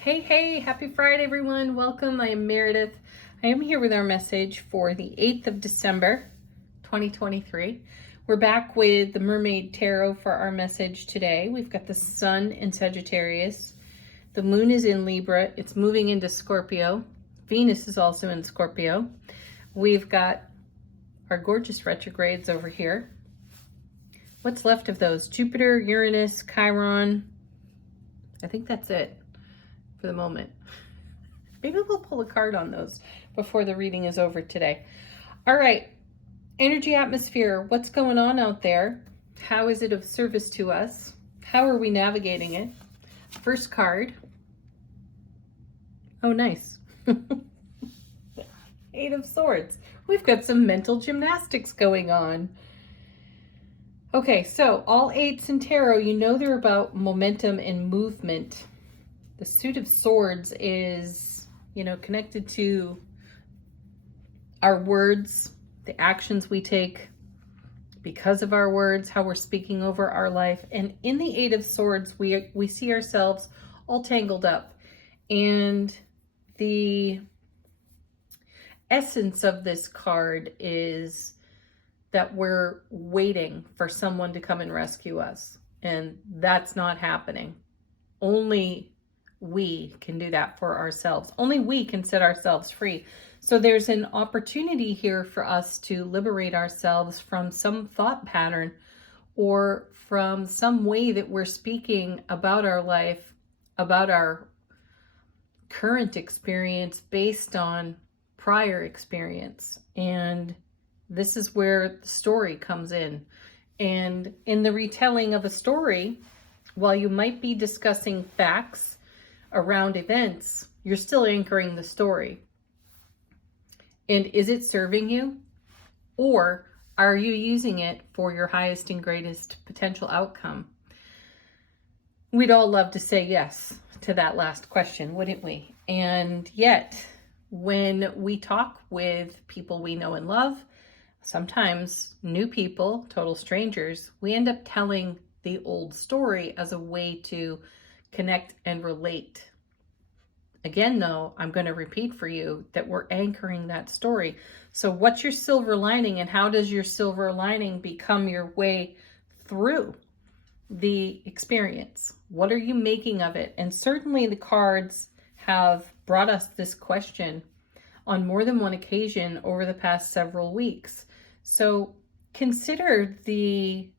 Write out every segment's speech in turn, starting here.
Hey, happy Friday, everyone. Welcome. I am Meredith. I am here with our message for the 8th of December, 2023. We're back with the Mermaid Tarot for our message today. We've got the Sun in Sagittarius. The Moon is in Libra. It's moving into Scorpio. Venus is also in Scorpio. We've got our gorgeous retrogrades over here. What's left of those? Jupiter, Uranus, Chiron. I think that's it for the moment. Maybe we'll pull a card on those before the reading is over today. All right, energy atmosphere. What's going on out there? How is it of service to us? How are we navigating it? First card. Oh, nice. Eight of Swords. We've got some mental gymnastics going on. Okay, so all eights in tarot, you know they're about momentum and movement. The Suit of Swords is, connected to our words, the actions we take because of our words, how we're speaking over our life. And in the Eight of Swords, we see ourselves all tangled up. And the essence of this card is that we're waiting for someone to come and rescue us. And that's not happening. Only we can do that for ourselves. Only we can set ourselves free. So there's an opportunity here for us to liberate ourselves from some thought pattern or from some way that we're speaking about our life, about our current experience based on prior experience. And this is where the story comes in. And in the retelling of a story, while you might be discussing facts around events, you're still anchoring the story. And is it serving you? Or are you using it for your highest and greatest potential outcome? We'd all love to say yes to that last question, wouldn't we? And yet, when we talk with people we know and love, sometimes new people, total strangers, we end up telling the old story as a way to connect and relate. Again, though, I'm going to repeat for you that we're anchoring that story. So what's your silver lining, and how does your silver lining become your way through the experience? What are you making of it? And certainly the cards have brought us this question on more than one occasion over the past several weeks. So consider the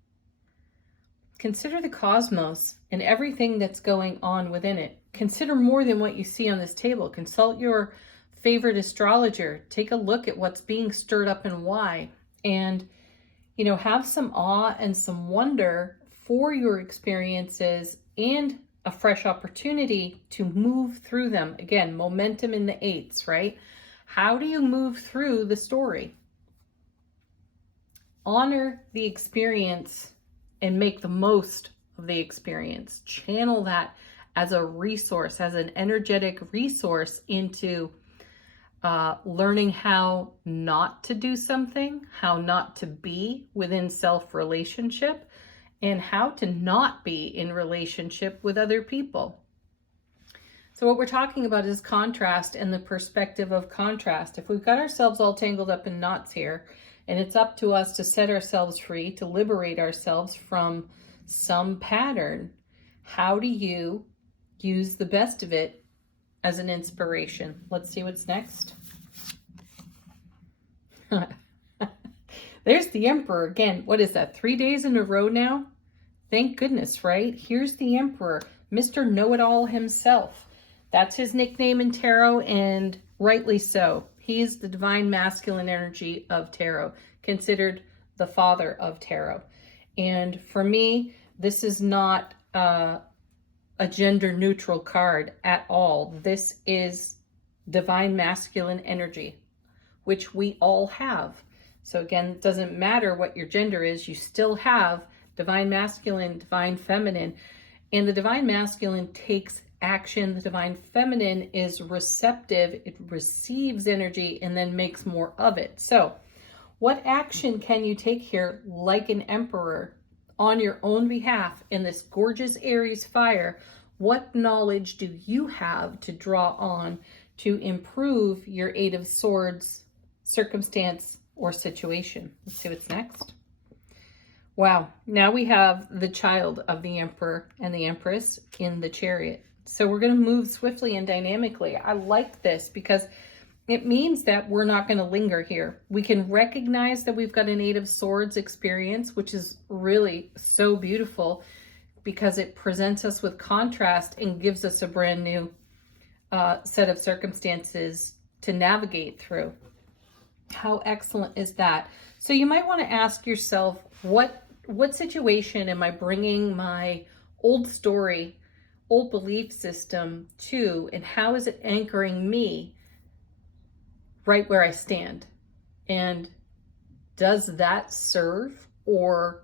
cosmos and everything that's going on within it. Consider more than what you see on this table. Consult your favorite astrologer. Take a look at what's being stirred up and why. And, have some awe and some wonder for your experiences and a fresh opportunity to move through them. Again, momentum in the eights, right? How do you move through the story? Honor the experience and make the most of the experience. Channel that as a resource, as an energetic resource into learning how not to do something, how not to be within self-relationship, and how to not be in relationship with other people. So what we're talking about is contrast and the perspective of contrast. If we've got ourselves all tangled up in knots here, and it's up to us to set ourselves free, to liberate ourselves from some pattern, how do you use the best of it as an inspiration? Let's see what's next. There's the Emperor again. What is that, 3 days in a row now? Thank goodness, right? Here's the Emperor, Mr. Know-It-All himself. That's his nickname in tarot, and rightly so. He's the divine masculine energy of tarot, considered the father of tarot. And for me, this is not a gender neutral card at all. This is divine masculine energy, which we all have. So again, it doesn't matter what your gender is, you still have divine masculine, divine feminine. And the divine masculine takes action. The divine feminine is receptive. It receives energy and then makes more of it. So what action can you take here like an emperor on your own behalf in this gorgeous Aries fire What knowledge do you have to draw on to improve your Eight of Swords circumstance or situation? Let's see what's next. Wow, now we have the child of the Emperor and the Empress in the Chariot. So we're going to move swiftly and dynamically. I like this because it means that we're not going to linger here. We can recognize that we've got an Eight of Swords experience, which is really so beautiful because it presents us with contrast and gives us a brand new set of circumstances to navigate through. How excellent is that? So you might want to ask yourself, what situation am I bringing my old story, old belief system to, and how is it anchoring me right where I stand? And does that serve, or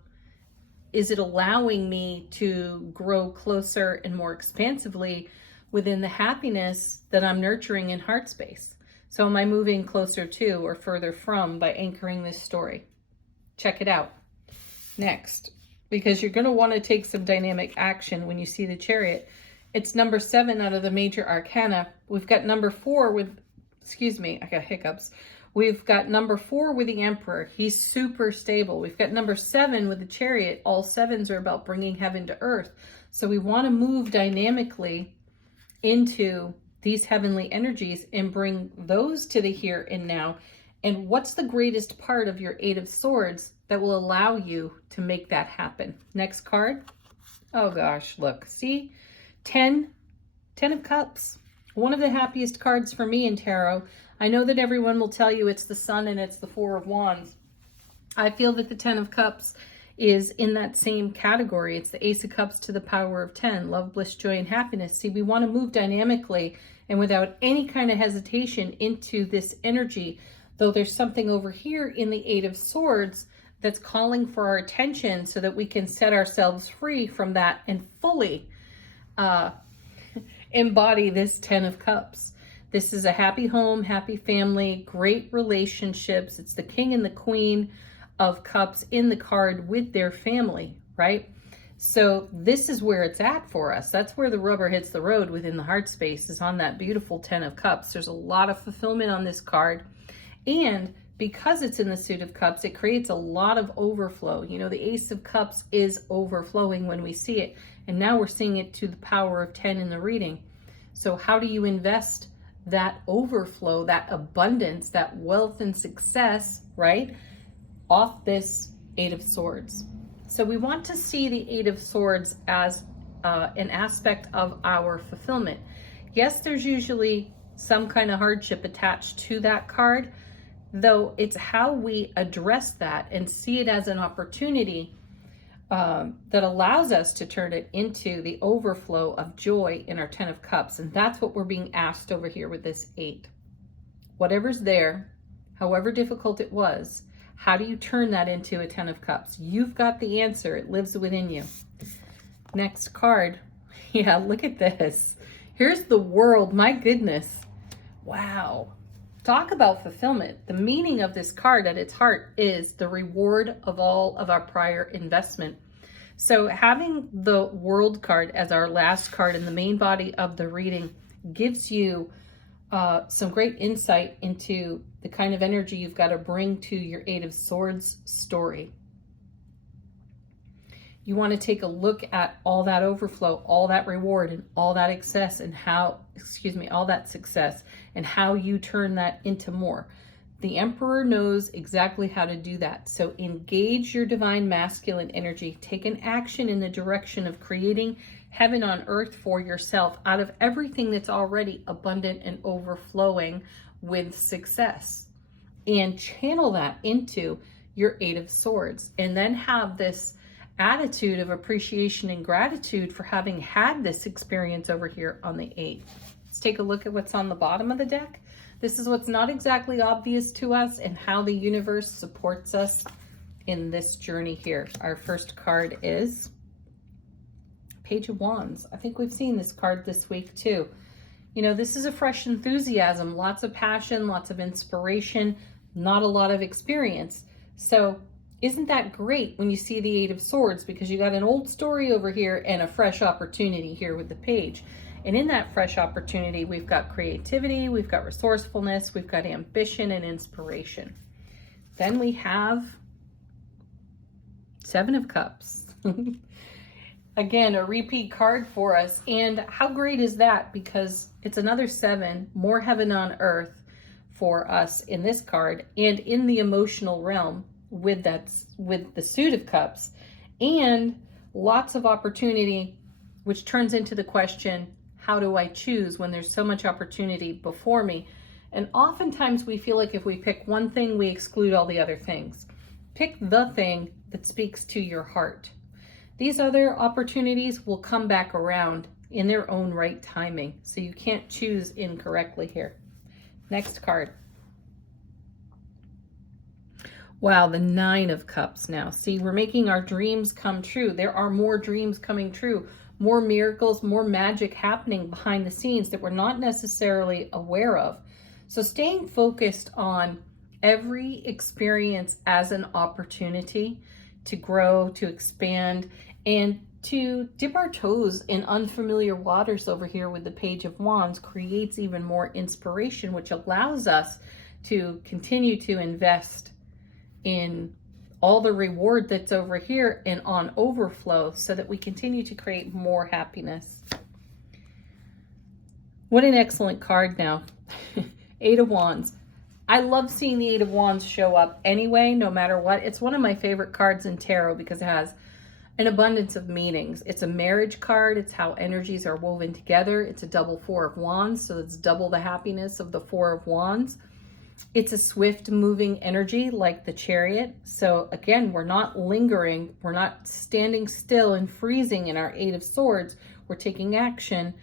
is it allowing me to grow closer and more expansively within the happiness that I'm nurturing in heart space? So am I moving closer to or further from by anchoring this story? Check it out. Next, because you're going to want to take some dynamic action when you see the Chariot. It's number 7 out of the major arcana. We've got number 4 with, I got hiccups. We've got number 4 with the Emperor. He's super stable. We've got number 7 with the Chariot. All 7s are about bringing heaven to earth. So we want to move dynamically into these heavenly energies and bring those to the here and now. And what's the greatest part of your Eight of Swords that will allow you to make that happen? Next card. Oh gosh, look, see? 10 of Cups. One of the happiest cards for me in tarot. I know that everyone will tell you it's the Sun and it's the Four of Wands. I feel that the 10 of Cups is in that same category. It's the Ace of Cups to the power of 10. Love, bliss, joy, and happiness. See, we want to move dynamically and without any kind of hesitation into this energy. Though there's something over here in the Eight of Swords that's calling for our attention so that we can set ourselves free from that and fully embody this 10 of Cups. This is a happy home, happy family, great relationships. It's the King and the Queen of Cups in the card with their family, right? So this is where it's at for us. That's where the rubber hits the road within the heart space, is on that beautiful 10 of Cups. There's a lot of fulfillment on this card. And because it's in the suit of cups, it creates a lot of overflow. You know, the Ace of Cups is overflowing when we see it. And now we're seeing it to the power of 10 in the reading. So how do you invest that overflow, that abundance, that wealth and success, right, off this Eight of Swords? So we want to see the Eight of Swords as an aspect of our fulfillment. Yes, there's usually some kind of hardship attached to that card, though it's how we address that and see it as an opportunity that allows us to turn it into the overflow of joy in our 10 of Cups. And that's what we're being asked over here with this 8. Whatever's there, however difficult it was, how do you turn that into a 10 of Cups? You've got the answer. It lives within you. Next card. Yeah, look at this. Here's the World. My goodness. Wow. Talk about fulfillment. The meaning of this card at its heart is the reward of all of our prior investment. So having the World card as our last card in the main body of the reading gives you some great insight into the kind of energy you've got to bring to your Eight of Swords story. You want to take a look at all that overflow, all that reward, and all that excess, and how, all that success, and how you turn that into more. The Emperor knows exactly how to do that. So engage your divine masculine energy. Take an action in the direction of creating heaven on earth for yourself out of everything that's already abundant and overflowing with success. And channel that into your Eight of Swords. And then have this attitude of appreciation and gratitude for having had this experience over here on the 8. Let's take a look at what's on the bottom of the deck. This is what's not exactly obvious to us and how the universe supports us in this journey here. Our first card is Page of Wands. I think we've seen this card this week too. You know, this is a fresh enthusiasm, lots of passion, lots of inspiration, not a lot of experience. So isn't that great when you see the Eight of Swords? Because you got an old story over here and a fresh opportunity here with the Page. And in that fresh opportunity, we've got creativity, we've got resourcefulness, we've got ambition and inspiration. Then we have Seven of Cups. Again, a repeat card for us. And how great is that? Because it's another 7, more heaven on earth for us in this card, and in the emotional realm with the Suit of Cups, and lots of opportunity, which turns into the question, how do I choose when there's so much opportunity before me? And oftentimes we feel like if we pick one thing, we exclude all the other things. Pick the thing that speaks to your heart. These other opportunities will come back around in their own right timing, so you can't choose incorrectly here. Next card. Wow, the 9 of Cups now. See, we're making our dreams come true. There are more dreams coming true, more miracles, more magic happening behind the scenes that we're not necessarily aware of. So staying focused on every experience as an opportunity to grow, to expand, and to dip our toes in unfamiliar waters over here with the Page of Wands creates even more inspiration, which allows us to continue to invest in all the reward that's over here and on overflow, so that we continue to create more happiness. What an excellent card now. 8 of Wands. I love seeing the 8 of Wands show up anyway, no matter what. It's one of my favorite cards in tarot because it has an abundance of meanings. It's a marriage card. It's how energies are woven together. It's a double 4 of Wands, so it's double the happiness of the 4 of Wands. It's a swift moving energy like the Chariot. So again, we're not lingering. We're not standing still and freezing in our 8 of Swords. We're taking action.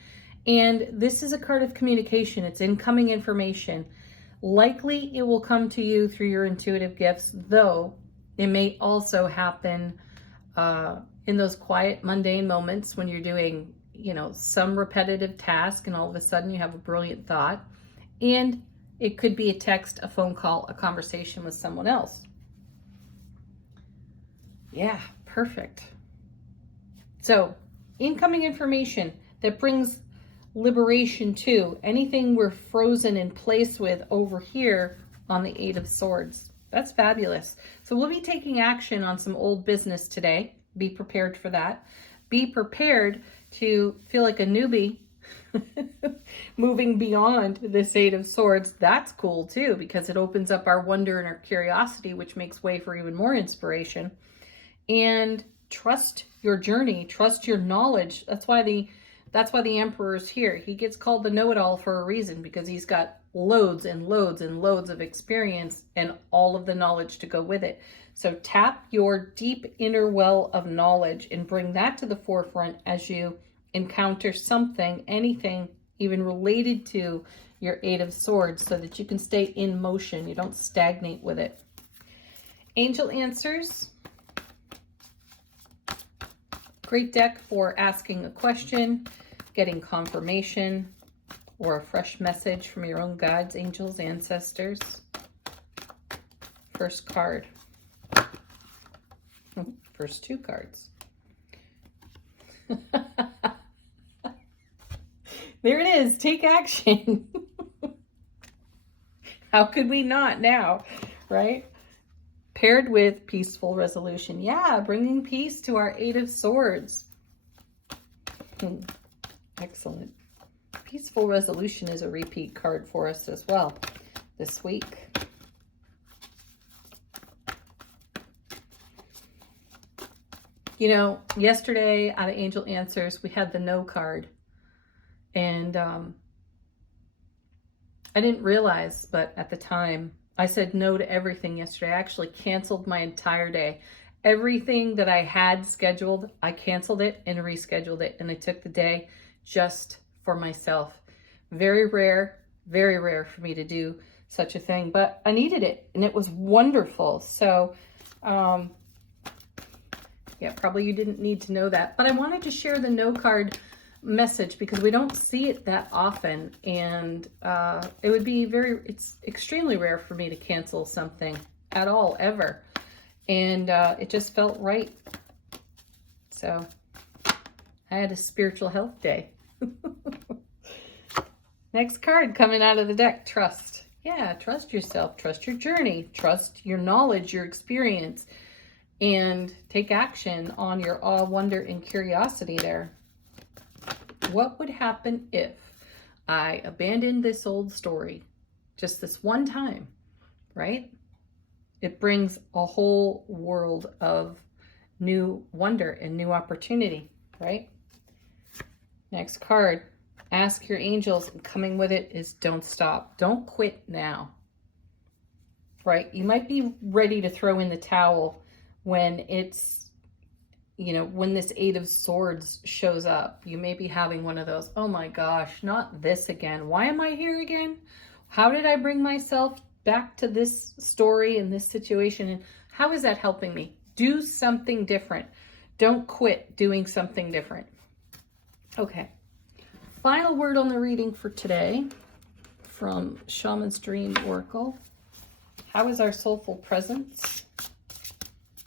And this is a card of communication. It's incoming information. Likely it will come to you through your intuitive gifts, though it may also happen in those quiet, mundane moments when you're doing, some repetitive task and all of a sudden you have a brilliant thought. And it could be a text, a phone call, a conversation with someone else. Yeah, perfect. So, incoming information that brings liberation to anything we're frozen in place with over here on the 8 of Swords. That's fabulous. So we'll be taking action on some old business today. Be prepared for that. Be prepared to feel like a newbie moving beyond this 8 of Swords. That's cool too, because it opens up our wonder and our curiosity, which makes way for even more inspiration. And trust your journey, trust your knowledge. That's why the Emperor's here. He gets called the know-it-all for a reason, because he's got loads and loads and loads of experience and all of the knowledge to go with it. So tap your deep inner well of knowledge and bring that to the forefront as you encounter something, anything, even related to your 8 of Swords, so that you can stay in motion. You don't stagnate with it. Angel Answers. Great deck for asking a question, getting confirmation, or a fresh message from your own guides, angels, ancestors. First card. First 2 cards. There it is. Take action. How could we not now, right? Paired with peaceful resolution. Yeah, bringing peace to our 8 of Swords. Excellent. Peaceful resolution is a repeat card for us as well this week. Yesterday out of Angel Answers, we had the no card. And I didn't realize, but at the time, I said no to everything yesterday. I actually canceled my entire day. Everything that I had scheduled, I canceled it and rescheduled it. And I took the day just for myself. Very rare for me to do such a thing, but I needed it and it was wonderful. So, yeah, probably you didn't need to know that, but I wanted to share the no card message because we don't see it that often, and it's extremely rare for me to cancel something at all, ever. And it just felt right. So I had a spiritual health day. Next card coming out of the deck, trust. Yeah, trust yourself, trust your journey, trust your knowledge, your experience, and take action on your awe, wonder, and curiosity there. What would happen if I abandoned this old story just this one time, right? It brings a whole world of new wonder and new opportunity, right? Next card, ask your angels, and coming with it is don't stop. Don't quit now, right? You might be ready to throw in the towel when it's, you know, when this Eight of Swords shows up. You may be having one of those, oh my gosh, not this again. Why am I here again? How did I bring myself back to this story and this situation? And how is that helping me? Do something different. Don't quit doing something different. Okay. Final word on the reading for today from Shaman's Dream Oracle. How is our soulful presence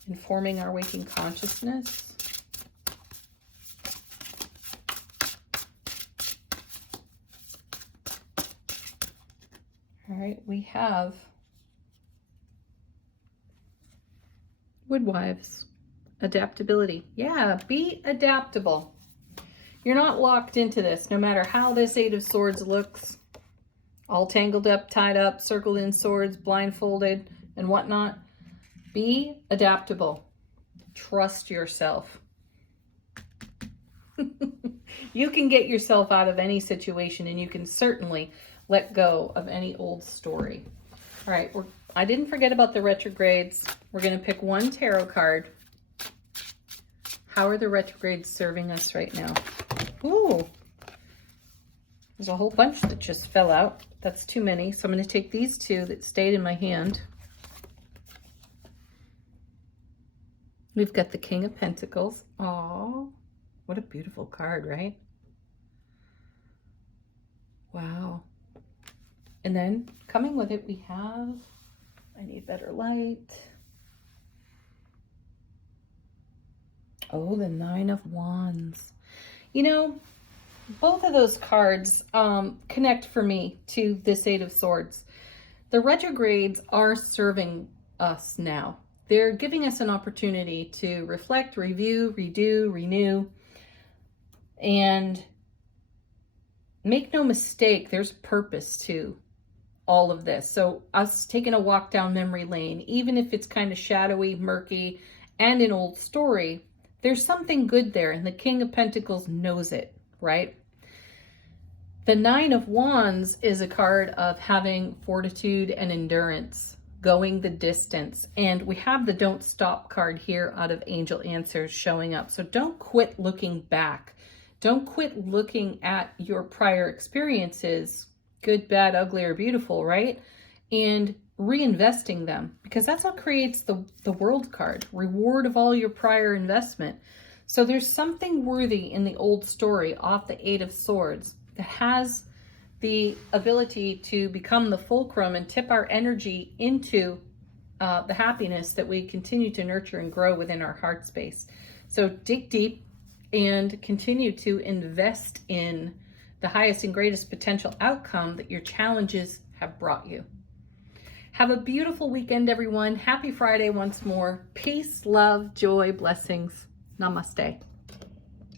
informing our waking consciousness? All right, we have Woodwives, adaptability. Yeah, be adaptable. You're not locked into this, no matter how this Eight of Swords looks, all tangled up, tied up, circled in swords, blindfolded, and whatnot. Be adaptable. Trust yourself. You can get yourself out of any situation, and you can certainly let go of any old story. All right, I didn't forget about the retrogrades. We're going to pick one tarot card. How are the retrogrades serving us right now? Ooh, there's a whole bunch that just fell out. That's too many. So I'm going to take these two that stayed in my hand. We've got the King of Pentacles. Oh, what a beautiful card, right? Wow. And then coming with it, we have, I need better light. Oh, the Nine of Wands. You know, both of those cards connect for me to this Eight of Swords. The retrogrades are serving us now. They're giving us an opportunity to reflect, review, redo, renew, and make no mistake, there's purpose to all of this. So us taking a walk down memory lane, even if it's kind of shadowy, murky, and an old story, there's something good there, and the King of Pentacles knows it, right? The Nine of Wands is a card of having fortitude and endurance, going the distance. And we have the Don't Stop card here out of Angel Answers showing up. So don't quit looking back. Don't quit looking at your prior experiences, good, bad, ugly, or beautiful, right? And reinvesting them, because that's what creates the World card, reward of all your prior investment. So there's something worthy in the old story off the Eight of Swords that has the ability to become the fulcrum and tip our energy into the happiness that we continue to nurture and grow within our heart space. So dig deep and continue to invest in the highest and greatest potential outcome that your challenges have brought you. Have a beautiful weekend, everyone. Happy Friday once more. Peace, love, joy, blessings. Namaste.